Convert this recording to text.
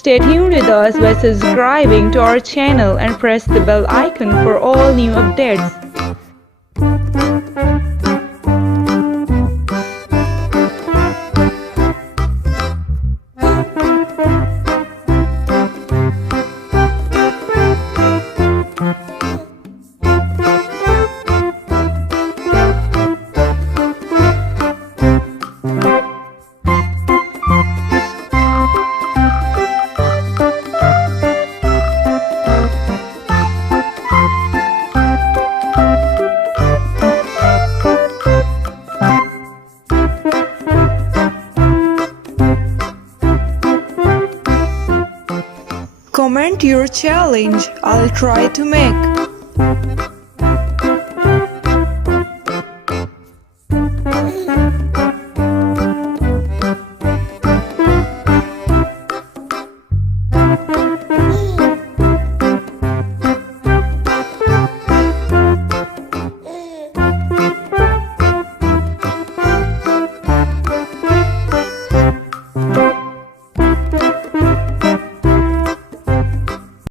Stay tuned with us by subscribing to our channel and press the bell icon for all new updates. Comment your challenge. I'll try to make.